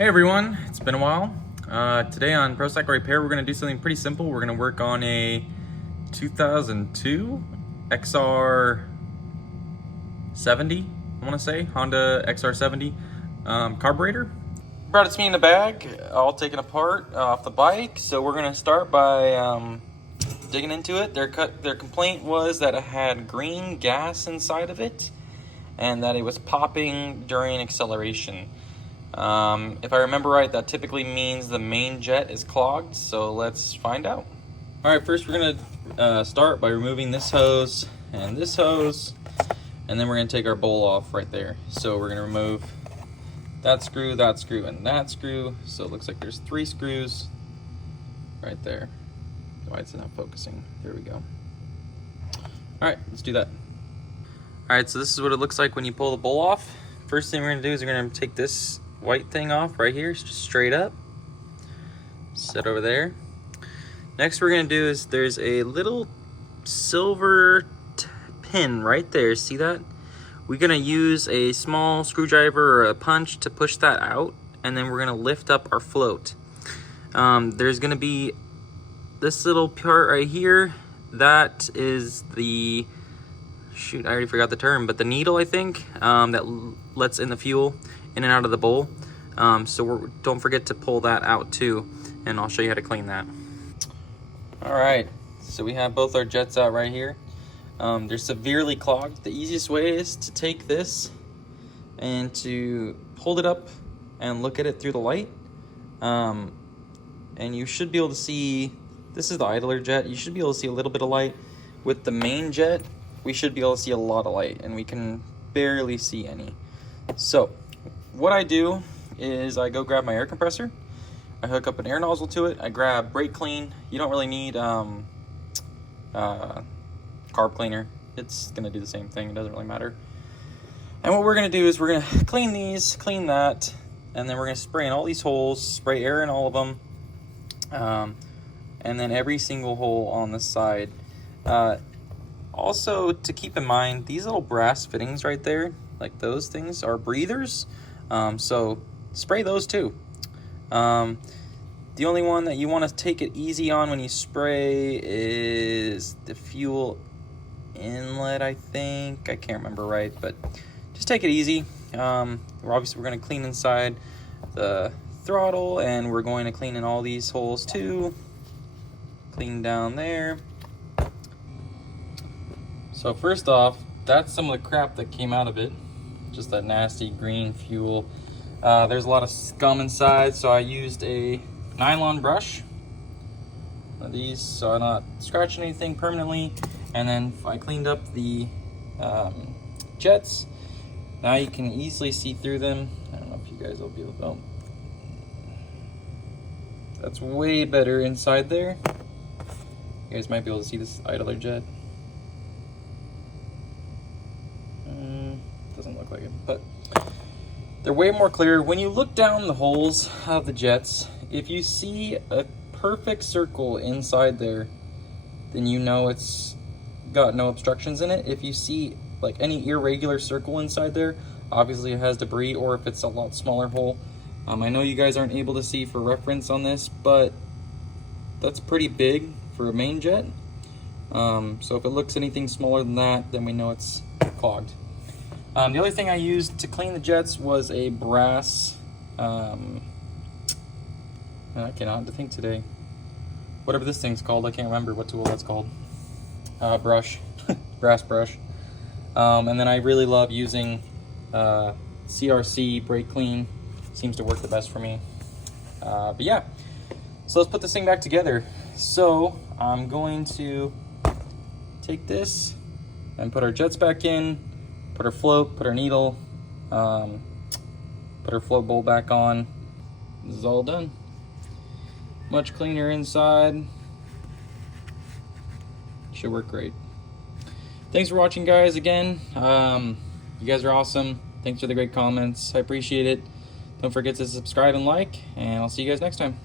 Hey everyone, it's been a while. Today on Pro Cycle Repair, we're going to do something pretty simple. We're going to work on a 2002 XR70, I want to say, Honda XR70 carburetor. Brought it to me in the bag, all taken apart off the bike. So we're going to start by digging into it. Their complaint was that it had green gas inside of it and that it was popping during acceleration. If I remember right, that typically means the main jet is clogged, so let's find out. Alright, first we're going to start by removing this hose, and then we're going to take our bowl off right there. So we're going to remove that screw, and that screw. So it looks like there's 3 screws right there. Why it's not focusing? There we go. Alright, let's do that. Alright, so this is what it looks like when you pull the bowl off. First thing we're going to do is we're going to take this white thing off right here, just straight up. Set over there. Next we're going to do is there's a little silver pin right there. See that? We're going to use a small screwdriver or a punch to push that out, and then we're going to lift up our float. There's going to be this little part right here. That is the, shoot, I already forgot the term, but the needle, I think, that lets in the fuel in and out of the bowl. Don't forget to pull that out too, and I'll show you how to clean that. All right, so we have both our jets out right here. They're severely clogged. The easiest way is to take this and to hold it up and look at it through the light. And you should be able to see, this is the idler jet. You should be able to see a little bit of light. With the main jet, we should be able to see a lot of light, and we can barely see any. So what I do is I go grab my air compressor, I hook up an air nozzle to it, I grab brake clean. You don't really need carb cleaner. It's gonna do the same thing, it doesn't really matter. And what we're gonna do is we're gonna clean these, clean that, and then we're gonna spray in all these holes, spray air in all of them, and then every single hole on the side. Also, to keep in mind, these little brass fittings right there, like those things, are breathers. So spray those too. The only one that you want to take it easy on when you spray is the fuel inlet, I think. I can't remember right, but just take it easy. We're going to clean inside the throttle, and we're going to clean in all these holes too. Clean down there. So first off, that's some of the crap that came out of it. Just that nasty green fuel. There's a lot of scum inside, so I used a nylon brush. One of these, so I'm not scratching anything permanently. And then I cleaned up the jets. Now you can easily see through them. I don't know if you guys will be able to. Oh. That's way better inside there. You guys might be able to see this idler jet. Doesn't look like it, but they're way more clear. When you look down the holes of the jets, if you see a perfect circle inside there, then you know it's got no obstructions in it. If you see like any irregular circle inside there, obviously it has debris, or if it's a lot smaller hole. I know you guys aren't able to see for reference on this, but that's pretty big for a main jet. So if it looks anything smaller than that, then we know it's clogged. The other thing I used to clean the jets was a brass, I cannot think today, whatever this thing's called, I can't remember what tool that's called, brush, brass brush. And then I really love using CRC brake clean, seems to work the best for me. But yeah, so let's put this thing back together. So I'm going to take this and put our jets back in, put our float, put our needle, put our float bowl back on. This is all done. Much cleaner inside. Should work great. Thanks for watching, guys, again. You guys are awesome. Thanks for the great comments. I appreciate it. Don't forget to subscribe and like, and I'll see you guys next time.